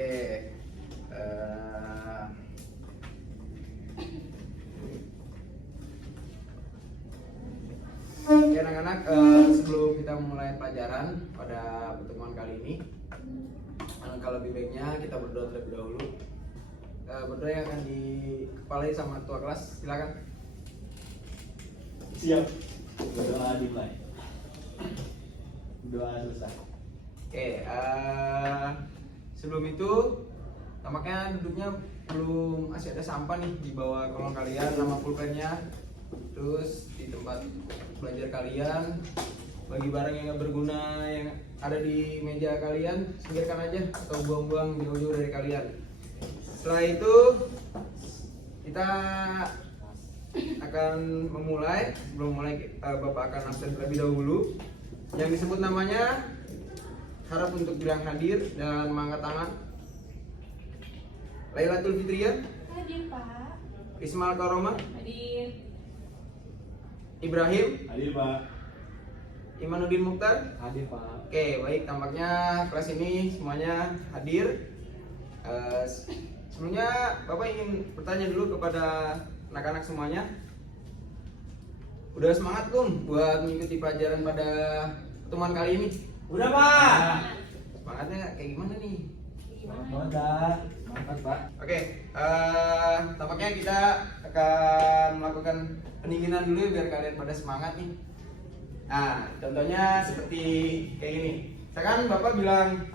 Oke. eh, Oke anak-anak, sebelum kita memulai pelajaran pada pertemuan kali ini, alangkah lebih baiknya kita berdoa terlebih dahulu. Berdoa yang akan dikepalai sama ketua kelas, silakan. Siap. Berdoa dimulai. Doa selesai. Oke, sebelum itu tampaknya duduknya belum masih ada sampah nih di bawah kolong kalian, nama pulpennya, terus di tempat belajar kalian. Bagi barang yang nggak berguna yang ada di meja kalian, singkirkan aja atau buang-buang jauh-jauh dari kalian. Setelah itu kita akan memulai. Sebelum mulai Bapak akan absen terlebih dahulu. Yang disebut namanya harap untuk bilang hadir dan mengangkat tangan. Lailatul Fitriyah. Hadir Pak. Ismail Karoma. Hadir. Ibrahim. Hadir Pak. Imanuddin Mukhtar. Hadir Pak. Oke, baik, tampaknya kelas ini semuanya hadir. Sebelumnya Bapak ingin bertanya dulu kepada anak-anak semuanya. Udah semangat belum buat mengikuti pelajaran pada pertemuan kali ini? Udah Pak. Semangatnya kayak gimana nih? Udah. Mantap Pak. Oke, tampaknya kita akan melakukan pendinginan dulu biar kalian pada semangat nih. Nah, contohnya seperti kayak gini. Sekarang Bapak bilang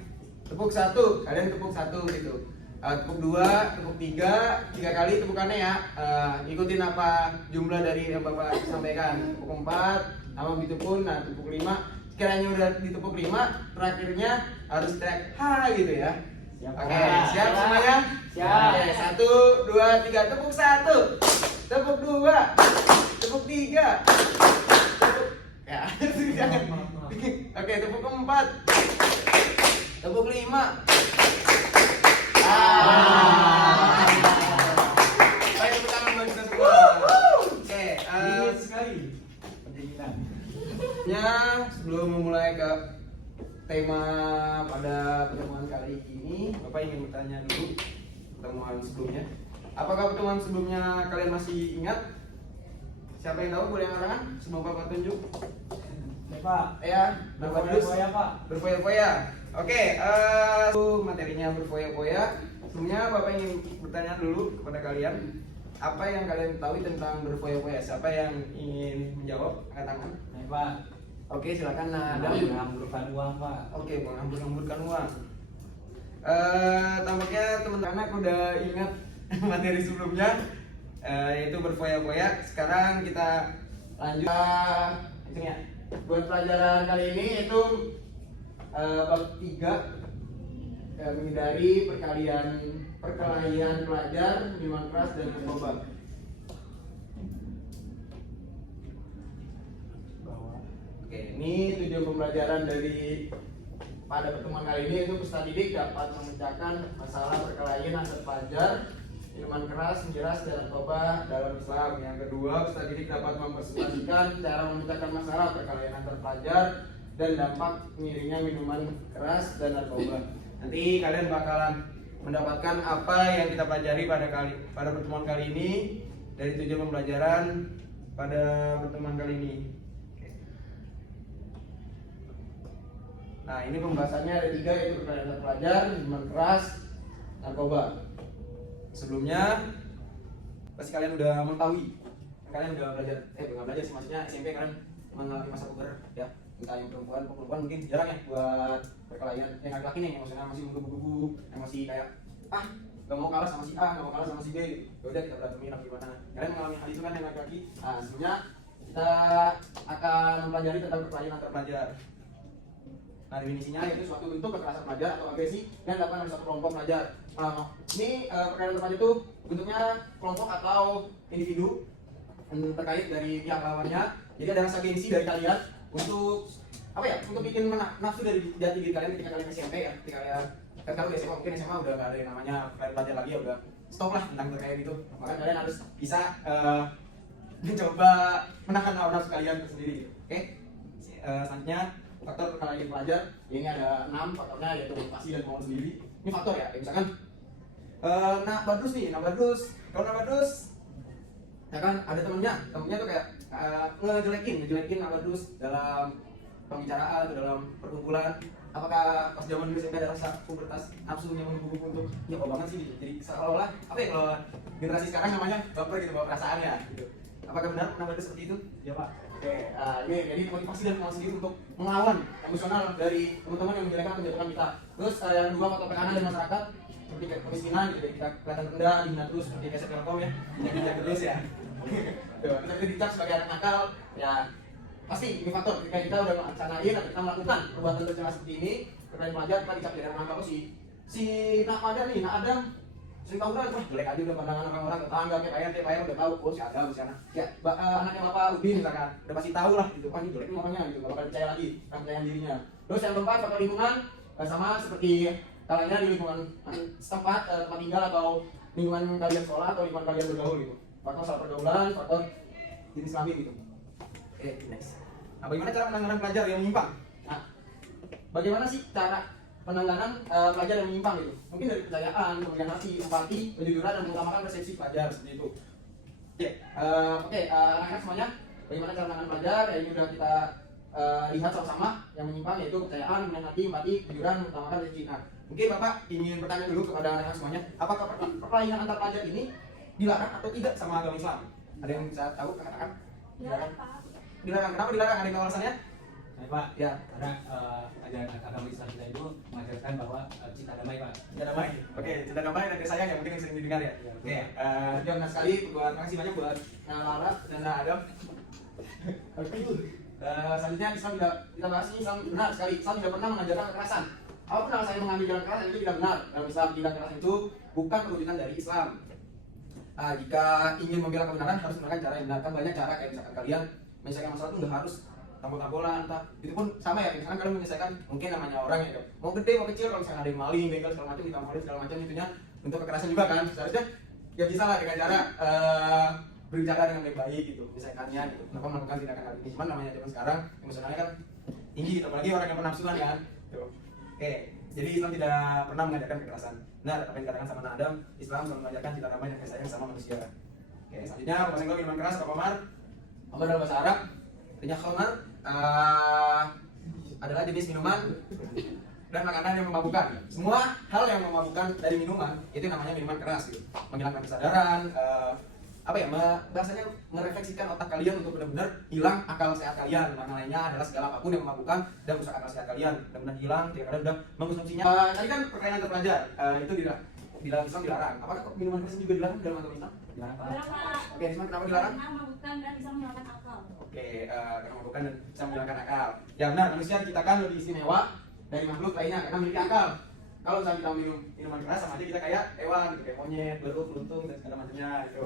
tepuk 1, kalian tepuk 1 gitu. Tepuk 2, tepuk 3 kali tepukannya ya. Ikutin apa jumlah dari yang Bapak sampaikan. Tepuk 4, sama begitu pun. Nah, tepuk 5. Sekiranya udah ditepuk 5, terakhirnya harus teriak ha gitu ya. Siap. Oke, siap semuanya? Siap. Oke, 1, 2, 3, tepuk 1, tepuk 2, tepuk 3, tepuk ya, jangan. Oke, tepuk 4, tepuk 5. Baik, tepuk tangan buat kita semua. Oke, Dingin sekali. Pendinginan. sebelum memulai ke tema pada pertemuan kali ini, Bapak ingin bertanya dulu pertemuan sebelumnya. Apakah pertemuan sebelumnya kalian masih ingat? Siapa yang tahu boleh angkat tangan sebelum Bapak tunjuk? Ya Pak. Ya, Berfoya-foya Pak. berfoya-foya. Oke, materinya berfoya-foya. Sebelumnya Bapak ingin bertanya dulu kepada kalian, apa yang kalian tahu tentang berfoya-foya? Siapa yang ingin menjawab? Angkat tangan. Ya Pak. Oke, silakan. Nah, ada Menghambur-hamburkan uang Pak. Oke, menghambur-hamburkan uang. Tampaknya teman-teman udah ingat materi sebelumnya, yaitu berfoya-foya. Sekarang kita lanjut. Hitung ya. Buat pelajaran kali ini itu bab 3, menghindari perkelahian pelajar, minuman keras dan narkoba. Oke, ini tujuan pembelajaran dari pada pertemuan kali ini itu peserta didik dapat memecahkan masalah perkelahian antar pelajar, minuman keras, miras, dan narkoba dalam Islam. Yang kedua, peserta didik dapat mempresentasikan cara memecahkan masalah perkelahian antar pelajar dan dampak miringnya minuman keras dan narkoba. Nanti kalian bakalan mendapatkan apa yang kita pelajari pada pertemuan kali ini dari tujuan pembelajaran pada pertemuan kali ini. Nah, ini pembahasannya ada 3, yaitu perkelahian antar pelajar, minuman keras, narkoba. Sebelumnya pasti kalian udah mengetahui, kalian udah belajar, bukan belajar sih, maksudnya SMP kalian mengalami masa puber ya. Entah yang perempuan mungkin jarang ya buat perkelahian. Yang laki-laki nih, yang maksudnya masih menggebu-gebu, yang masih kayak gak mau kalah sama si A, gak mau kalah sama si B gitu. Yaudah kita berantemin apa gimana. Kalian mengalami hal itu kan yang laki-laki. Nah, sebelumnya kita akan mempelajari tentang perkelahian antar pelajar. Nah, definisinya yaitu suatu bentuk kekerasan pelajar atau agresi yang dilakukan oleh satu kelompok pelajar. Ini perkelahian antar pelajar itu bentuknya kelompok atau individu terkait dari pihak lawannya. Jadi ada rasa gengsi dari kalian untuk apa ya? Untuk bikin nafsu dari jati diri kalian ketika kalian SMP ya. Ketika kalian kalau di SMA mungkin SMA udah nggak ada yang namanya pelajar lagi ya, udah stop lah tentang terkait itu. Maka kalian harus bisa mencoba menahan hawa nafsu kalian sendiri. Oke? Selanjutnya faktor perkenalan diri pelajar ini ada 6 faktornya, yaitu motivasi dan kemauan sendiri. Ini faktor ya, kayak misalkan Nak Badrus nih, Nak Badrus, kalau Nak Badrus ya kan ada temennya tuh kayak ngejelekin Nak Badrus dalam pembicaraan atau dalam perkumpulan. Apakah pas zaman dulu SMP ada rasa pubertas nafsunya menggebu-gebu untuk ya kok banget sih gitu. Jadi seolah-olah apa ya, kalau generasi sekarang namanya baper gitu, bawa perasaannya gitu. Apakah benar Nak Badrus seperti itu? Ya Pak. Oke, ini jadi motivasi dan kemauan sendiri untuk melawan emosional dari teman-teman yang menjelekan atau menjatuhkan kita. Terus yang kedua, faktor tekanan dari masyarakat seperti kemiskinan gitu, kita kelihatan rendah, dihina terus seperti kayak Telkom ya, jadi terus ya. Tuh, kita dicap sebagai anak nakal, ya pasti ini faktor ketika kita udah melaksanain atau kita melakukan perbuatan tercela seperti ini, terkait pelajar kita dicap dari anak nakal. Si Nak Adam nih, Nak Adam sering tahu kan, wah jelek aja udah pandangan orang-orang, tetangga kayak Pak udah tahu, oh si Adam, si anak ya anaknya Bapak Udin misalkan, udah pasti tahu lah gitu, wah ini jelek nih orangnya gitu, gak bakal percaya lagi, gak percaya dirinya. Terus yang keempat, faktor lingkungan, sama seperti kalanya di lingkungan setempat, tempat tinggal atau lingkungan kalian sekolah atau lingkungan kalian bergaul gitu. Faktor soal pergaulan, faktor jenis kelamin gitu. Oke, next. Nah, bagaimana cara penanganan pelajar yang menyimpang? Nah, bagaimana sih cara penanganan pelajar yang menyimpang gitu? Mungkin dari kepercayaan, kemudian hati, empati, kejujuran, dan mengutamakan persepsi pelajar seperti itu. Oke, anak-anak semuanya, bagaimana cara menanganan pelajar? Ya, ini udah kita lihat sama-sama yang menyimpang, yaitu kepercayaan, kemudian hati, empati, kejujuran, mengutamakan persepsi. Nah, mungkin Bapak ingin bertanya dulu kepada anak-anak semuanya, apakah perkelahian antar pelajar ini dilarang atau tidak sama agama Islam? Ada yang bisa tahu, katakan? Dilarang, Pak. Dilarang. Kenapa dilarang? Ada yang tahu alasannya? Nah, Pak, Ya. karena ajaran agama Islam kita itu mengajarkan bahwa cinta damai, Pak. Cinta damai. Oke, cinta damai dan kasih sayang yang mungkin yang sering didengar ya. Ya, Oke, dia benar sekali. Terima kasih banyak buat Lara dan Adam. Oke. Selanjutnya Islam tidak, kita bahas ini, Islam benar sekali. Islam tidak pernah mengajarkan kekerasan. Apapun alasannya mengambil jalan kekerasan itu tidak benar. Dalam Islam, tindak kekerasan itu bukan perwujudan dari Islam. Jika ingin membela kebenaran harus menggunakan cara yang benar. Kan banyak cara, kayak misalkan kalian menyelesaikan masalah itu nggak harus tampol-tampolan, entah itu pun sama ya. Misalkan kalian menyelesaikan, mungkin namanya orang ya, mau gede mau kecil, kalau misalkan ada yang maling, begal segala macam, ditampolin segala macam, itunya untuk kekerasan juga kan. Seharusnya ya bisa lah dengan cara berbicara dengan baik-baik gitu, misalkannya gitu. Kenapa melakukan tindakan hal ini? Cuman namanya zaman sekarang emosionalnya kan tinggi gitu, apalagi orang yang penafsuan kan. Gitu. Oke, jadi Islam tidak pernah mengajarkan kekerasan. Benar apa yang dikatakan sama Adam, Islam selalu mengajarkan cinta damai dan kasih sayang sama manusia. Oke, selanjutnya bahasa Inggris minuman keras atau khamar. Khamar dalam bahasa Arab artinya khamar adalah jenis minuman dan makanan yang memabukkan. Semua hal yang memabukkan dari minuman itu namanya minuman keras gitu. Menghilangkan kesadaran, bahasanya merefleksikan otak kalian untuk benar-benar hilang akal sehat kalian. Makna lainnya adalah segala apapun yang memabukkan dan merusak akal sehat kalian, benar-benar hilang, tidak ada udah mengkonsumsinya. Tadi kan perkainan terpelajar, itu di dalam Islam dilarang. Apakah minuman keras juga dilarang dalam agama Islam? Dilarang, Pak. Dilarang, Pak. Oke, Islam kenapa dilarang? Karena memabukkan dan bisa menghilangkan akal. Oke, karena memabukkan dan bisa menghilangkan akal. Ya benar, manusia diciptakan lebih istimewa dari makhluk lainnya karena memiliki akal. Kalau misalnya kita minum minuman keras, sama aja kita kayak hewan, gitu, kayak monyet, berut, beruntung, dan segala macamnya gitu.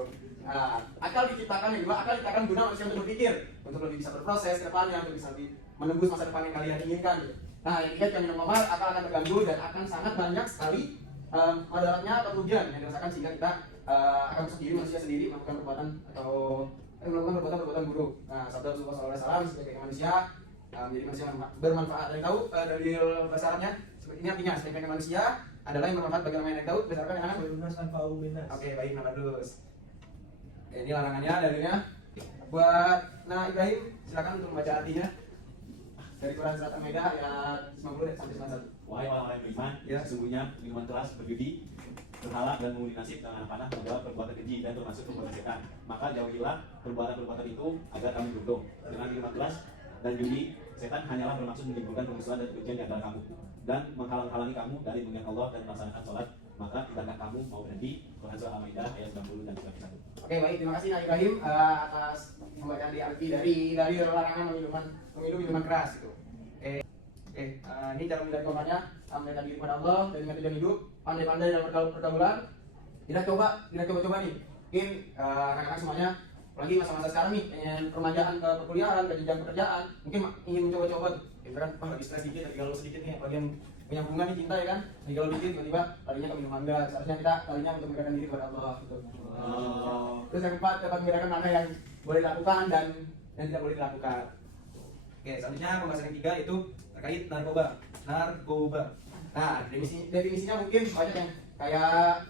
Akal diciptakan juga, akal diciptakan guna manusia untuk berpikir, untuk lebih bisa berproses ke depannya, untuk bisa lebih menembus masa depan yang kalian inginkan gitu. Nah, yang ketiga, jika minum khamar, akal akan terganggu dan akan sangat banyak sekali madaratnya atau kerugian yang dirasakan, sehingga kita akan sendiri, manusia sendiri melakukan perbuatan atau melakukan perbuatan buruk. Nah, sabda Rasulullah SAW sebagai manusia menjadi manusia yang bermanfaat. Ada yang tahu dalil bahasa Arabnya? Ini artinya sebagai manusia adalah yang bermanfaat bagi orang lain. Yang tahu berdasarkan yang mana? Oke, baik, nama terus. Oke, ini larangannya, dalilnya. Buat Ibrahim, silakan untuk membaca artinya dari Quran Surat Al-Maidah ayat 90 sampai 91. Wahai orang-orang yang beriman, sesungguhnya minuman keras, berjudi, berhala dan mengundi nasib dengan panah adalah perbuatan keji dan termasuk perbuatan setan. Maka jauhilah perbuatan-perbuatan itu agar kami beruntung. Dengan minuman keras dan judi, setan hanyalah bermaksud menimbulkan permusuhan dan kebencian di antara kamu dan menghalang-halangi kamu dari dunia Allah dan melaksanakan sholat. Maka tidaklah kamu mau berhenti. Quran Surah Al-Maidah ayat 90 dan 91. Oke, baik, terima kasih Nak Ibrahim atas pembacaan di arti dari larangan meminum minuman keras itu. Oke, ini cara menghindari korbannya, mendekatkan diri kepada Allah dan ingat tujuan hidup, pandai-pandai dalam pergaulan. Kita coba nih. Mungkin anak-anak semuanya, apalagi masa-masa sekarang nih, pengen permajaan ke perkuliahan, ke jenjang pekerjaan, mungkin ingin mencoba-coba tuh. Misalkan, lagi stres dikit, lagi galau sedikit nih, apalagi yang punya hubungan nih, cinta ya kan, lagi galau dikit, tiba-tiba larinya ke minum mangga. Seharusnya kita larinya untuk mendekatkan diri kepada Allah gitu. Terus yang keempat, dapat membedakan mana yang boleh dilakukan dan yang tidak boleh dilakukan. Oke, selanjutnya pembahasan yang ketiga itu terkait narkoba. Nah, definisinya mungkin banyak yang kayak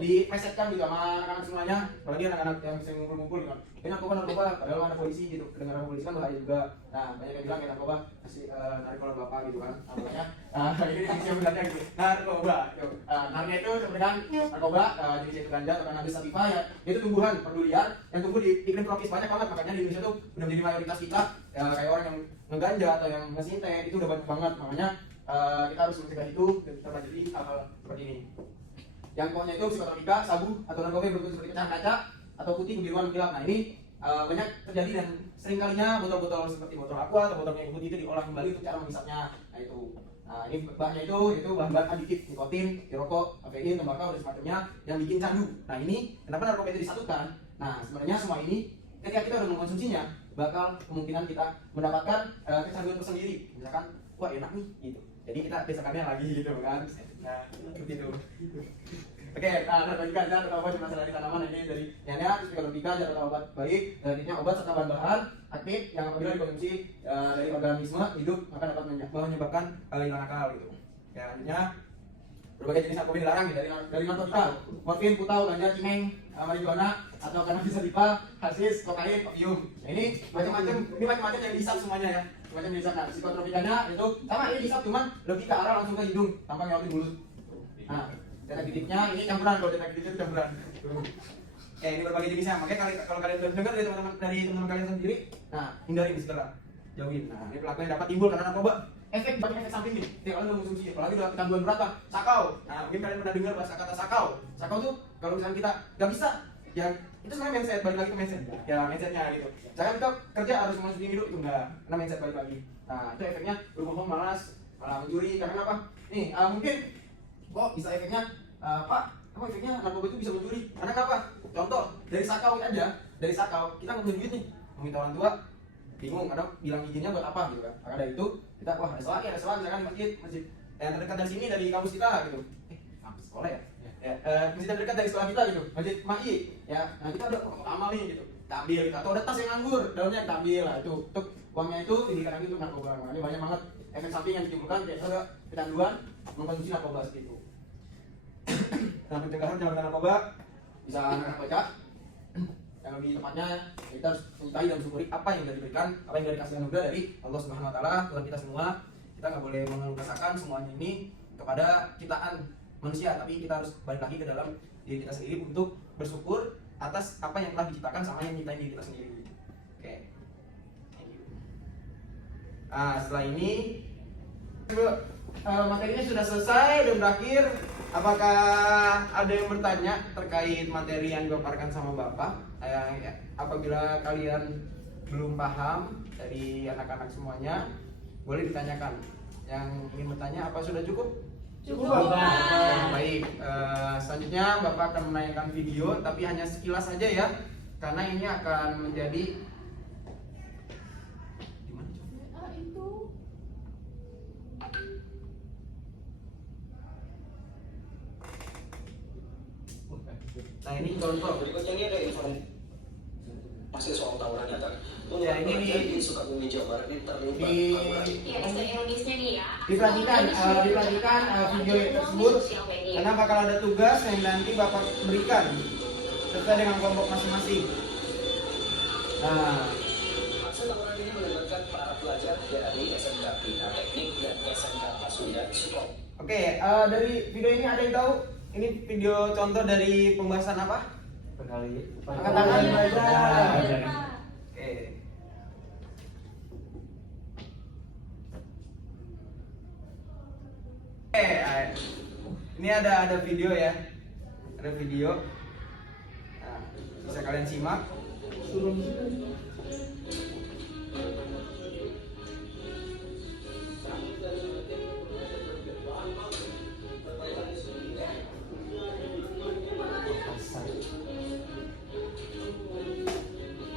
dipesetkan gitu sama anak-anak semuanya, apalagi anak-anak yang sering ngumpul-ngumpul gitu kan. Ini narkoba, padahal ada polisi gitu. Kedengaran polisi kan bahaya juga. Nah, banyak yang bilang kayak narkoba masih narkoba bapak gitu kan. Namanya. Ini definisi yang benar gitu. Narkoba. Narnya itu sebenarnya narkoba, jenis itu ganja atau cannabis sativa ya. Itu tumbuhan perdulian yang tumbuh di iklim tropis banyak banget. Makanya di Indonesia tuh udah menjadi mayoritas kita ya, kayak orang yang ngeganja atau yang ngesintet itu udah banyak banget. Makanya kita harus mencegah itu dan kita pelajari hal-hal seperti ini. Yang pokoknya itu psikotropika, sabu atau narkoba yang berbentuk seperti pecahan kaca atau putih kebiruan gelap. Nah ini banyak terjadi dan sering kalinya botol-botol seperti botol aqua atau botol yang putih itu diolah kembali untuk cara menghisapnya. Nah itu. Nah ini bahannya itu bahan-bahan aditif, nikotin, di rokok, kafein, tembakau dan semacamnya yang bikin candu. Nah ini kenapa narkoba itu disatukan? Nah sebenarnya semua ini ketika kita udah mengkonsumsinya bakal kemungkinan kita mendapatkan kecanduan tersendiri. Misalkan wah enak nih gitu. Jadi kita biasakannya lagi gitu kan. Nah begitu. Oke, narkotika atau obat berasal dari tanaman ini dari nyanya, psikotropika atau obat baik, artinya obat serta bahan-bahan aktif yang apabila dikonsumsi dari organisme hidup akan dapat menyebabkan hilang akal gitu. Ya, artinya berbagai jenis narkoba dilarang ya, dari narkotika, morfin, putau, ganja, cimeng, marijuana atau cannabis sativa, hasis, kokain, opium. Nah, ini macam-macam yang dihisap semuanya ya. Macam dihisap. Nah, psikotropikanya itu sama ini dihisap cuman lebih ke arah langsung ke hidung tanpa ngelewatin mulut. Nah, detektifnya ini campuran, kalau detektif itu campuran. Ini berbagai jenisnya. Makanya kalau kalian dengar dari teman-teman kalian sendiri, nah hindari segala, jauhin. Nah ini pelaku yang dapat timbul karena narkoba. Banyak efek samping nih. Ketika kalian mengkonsumsi, apalagi dalam kecanduan berat, sakau. Nah mungkin kalian pernah dengar bahasa kata sakau. Sakau tuh kalau misalnya kita nggak bisa, ya itu sebenarnya mindset, balik lagi ke mindset. Ya mindsetnya gitu. Jangan kita kerja harus masukin hidup itu enggak, karena mindset balik lagi. Nah itu efeknya berbohong, malas, malah mencuri. Karena apa? Nih mungkin kok bisa efeknya Pak, apa efeknya narkoba itu bisa mencuri? Karena apa? Contoh, dari sakau aja, dari sakau kita nggak punya duit nih, meminta orang tua, bingung, kadang bilang izinnya buat apa gitu kan? Maka dari itu kita wah ada sholat misalkan di masjid yang terdekat dari sini dari kampus kita gitu, kampus sekolah ya, masjid terdekat dari sekolah kita gitu, masjid MAI ya, nah kita udah amal nih gitu, kita ambil gitu. Atau ada tas yang nganggur, dalamnya kita ambil lah itu, untuk uangnya itu diberikan lagi untuk narkoba. Makanya banyak banget efek samping yang ditimbulkan kayak ada kecanduan mengkonsumsi narkoba seperti itu. Nah, pencegahan penyalahgunaan narkoba bisa anak-anak baca. Yang lebih tepatnya kita harus mencintai dan mensyukuri apa yang sudah diberikan, apa yang sudah dikasih anugerah dari Allah Subhanahu Wa Taala Tuhan kita semua. Kita nggak boleh mengesahkan semuanya ini kepada ciptaan manusia, tapi kita harus balik lagi ke dalam diri kita sendiri untuk bersyukur atas apa yang telah diciptakan sama yang menciptain diri kita sendiri. Oke. Nah, setelah ini materinya sudah selesai dan berakhir. Apakah ada yang bertanya terkait materi yang dipaparkan sama Bapak? Apabila kalian belum paham dari anak-anak semuanya, boleh ditanyakan. Yang ingin bertanya apa sudah cukup? Cukup, Pak. Baik, selanjutnya Bapak akan menayangkan video, tapi hanya sekilas saja ya, karena ini akan menjadi nah ini contoh. Berikutnya ini ada informasi masih soal tawuran ya kan. Ya, ini di Sukabumi Jawa Barat ini terlibat Iya, bahasa Indonesia nih ya. diperhatikan video tersebut karena bakal ada tugas yang nanti Bapak berikan sesuai dengan kelompok masing-masing. Nah, aksi tawuran ini melibatkan para pelajar dari SMK Bina Teknik dan SMK Pasundan Sukabumi. oke, dari video ini ada yang tahu ini video contoh dari pembahasan apa? Angkatan belajar. Oke. Ini ada video ya, ada video. Nah, bisa kalian simak.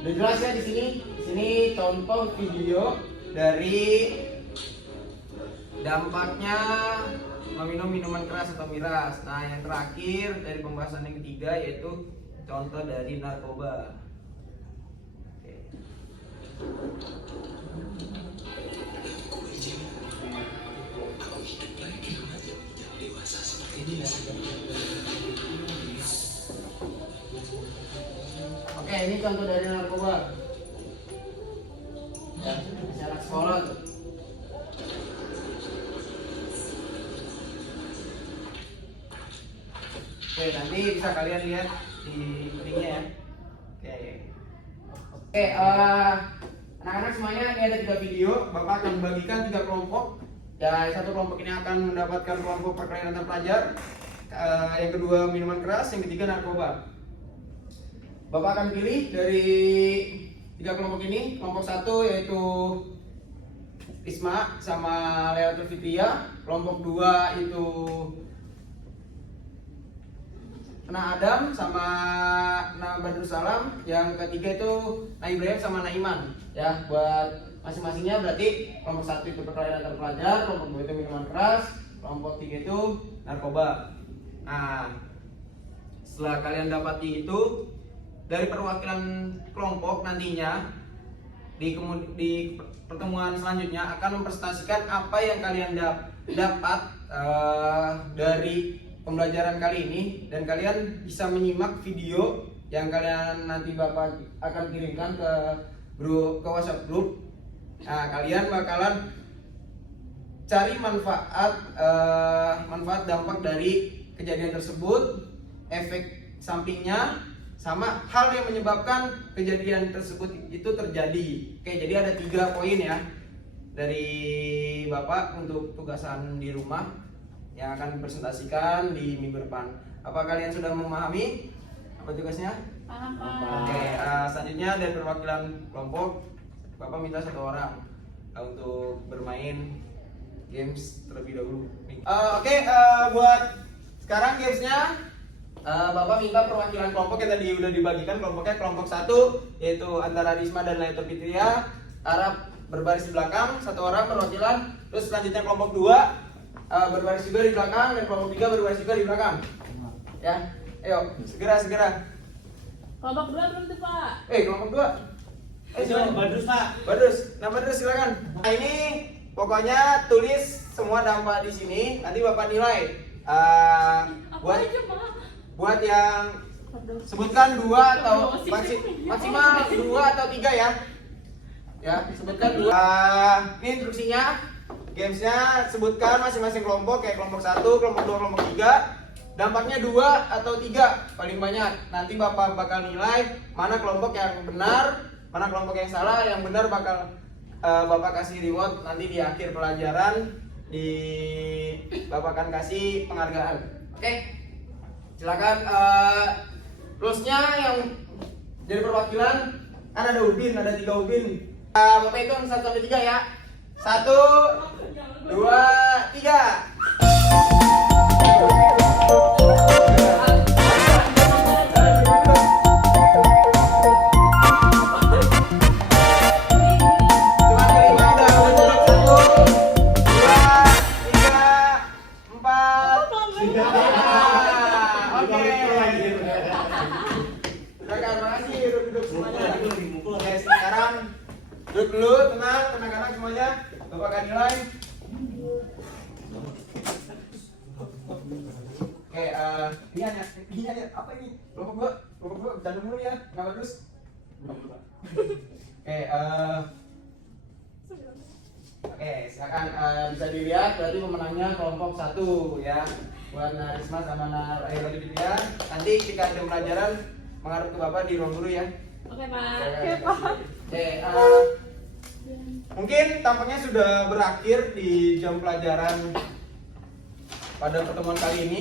Udah jelas ya di sini. Di sini contoh video dari dampaknya meminum minuman keras atau miras. Nah, yang terakhir dari pembahasan yang ketiga yaitu contoh dari narkoba. Oke. ini contoh dari narkoba. Ya, masih anak sekolah tuh. Oke, nanti bisa kalian lihat di linknya ya. Oke, anak-anak semuanya ini ada 3 video. Bapak akan membagikan 3 kelompok. Ya, satu kelompok ini akan mendapatkan kelompok perkelahian antar pelajar. Yang kedua minuman keras, yang ketiga narkoba. Bapak akan pilih dari 3 kelompok ini. Kelompok 1 yaitu Risma sama Leatul Fitria. Kelompok 2 itu Na Adam sama Na Badrussalam. Yang ketiga itu Na Ibrahim sama Na Iman. Ya, buat masing-masingnya berarti kelompok 1 itu perkelahian antar pelajar, kelompok 2 itu minuman keras, kelompok 3 itu narkoba. Nah, setelah kalian dapati itu, dari perwakilan kelompok nantinya di pertemuan selanjutnya akan mempresentasikan apa yang kalian dapat dari pembelajaran kali ini, dan kalian bisa menyimak video yang kalian nanti Bapak akan kirimkan ke WhatsApp grup. Nah, kalian bakalan cari manfaat dampak dari kejadian tersebut, efek sampingnya, sama hal yang menyebabkan kejadian tersebut itu terjadi. Oke, jadi ada 3 poin ya dari Bapak untuk tugasan di rumah yang akan dipresentasikan di minggu depan. Apa kalian sudah memahami apa tugasnya? Paham, Oke, selanjutnya dari perwakilan kelompok, Bapak minta 1 orang untuk bermain games terlebih dahulu. Buat sekarang gamesnya, Bapak minta perwakilan kelompok yang tadi udah dibagikan. Kelompoknya kelompok 1 yaitu antara Risma dan Leatul Fitria, Arab berbaris di belakang 1 orang perwakilan. Terus selanjutnya kelompok 2 berbaris juga di belakang, dan kelompok 3 berbaris juga di belakang. Ya, ayo segera. Kelompok 2 belum tuh Pak. Kelompok 2. Badrus Pak. Badrus silakan. Nah, ini pokoknya tulis semua dampak di sini. Nanti Bapak nilai. Apa aja Pak? Buat yang sebutkan 2 atau maksimal 2 atau 3 ya. Ya, sebutkan 2. Ini instruksinya. Gamesnya sebutkan masing-masing kelompok, kayak kelompok 1, kelompok 2, kelompok 3. Dampaknya 2 atau 3 paling banyak. Nanti Bapak bakal nilai mana kelompok yang benar, mana kelompok yang salah. Yang benar bakal Bapak kasih reward nanti di akhir pelajaran. Bapak akan kasih penghargaan. Oke, silakan. Rulesnya yang jadi perwakilan kan ada Ubin, ada 3 Ubin. Bapak hitung 1 sampai 3 ya. 1, 2, 3. Duduk dulu, tenang anak-anak semuanya. Bapak akan nilai. Oke, ini hanya apa ini? Kelompok 2 bercanda mulu ya, nggak bagus. Oke, silakan bisa dilihat berarti pemenangnya kelompok 1 ya. Buat Risma sama Leatul Fitria. Nanti ketika ada pelajaran menghadap ke Bapak di ruang guru ya. Oke Pak. Mungkin tampaknya sudah berakhir di jam pelajaran pada pertemuan kali ini.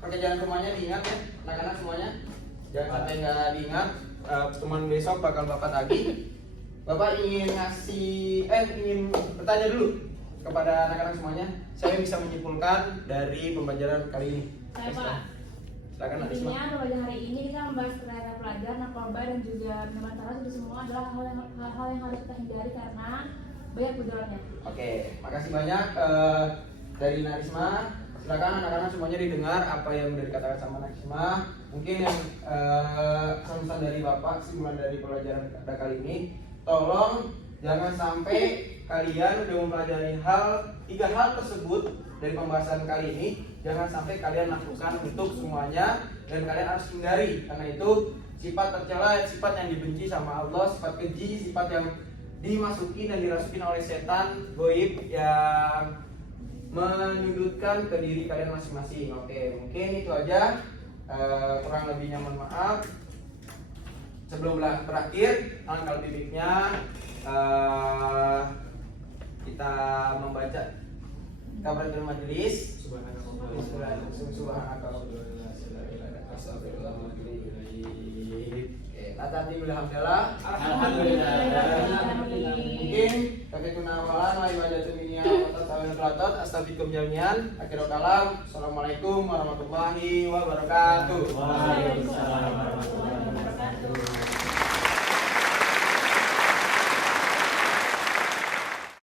Pekerjaan rumahnya diingat ya, anak-anak semuanya. Jangan sampai nggak diingat. Pertemuan besok bakal Bapak tagih. Bapak ingin ingin bertanya dulu kepada anak-anak semuanya. Saya bisa menyimpulkan dari pembelajaran kali ini. Saya Pak. Silakan Risma. Intinya pembelajaran hari ini kita membahas perkara pelajar, narkoba dan juga minuman keras. Itu semua adalah hal yang harus kita hindari karena banyak withdrawalnya. Oke, makasih banyak dari Narisma. Silakan anak-anak semuanya didengar apa yang sudah dikatakan sama Narisma. Mungkin yang pesan dari Bapak, kesimpulan dari pelajaran pada kali ini, tolong jangan sampai kalian udah mempelajari 3 hal tersebut dari pembahasan kali ini. Jangan sampai kalian lakukan untuk semuanya dan kalian harus hindari, karena itu sifat tercela, sifat yang dibenci sama Allah, sifat keji, sifat yang dimasuki dan dirasukin oleh setan goib yang menyudutkan ke diri kalian masing-masing. Oke, mungkin itu aja. Kurang lebihnya mohon maaf. Sebelum berakhir, alangkah lebih baiknya kita membaca kafaratul majelis. Mungkin kami kunawalan wa ibadatu minni wa ta'ala astaghfirukum jami'an. Akhirul kalam. Assalamualaikum warahmatullahi wabarakatuh. Waalaikumsalam warahmatullahi wabarakatuh.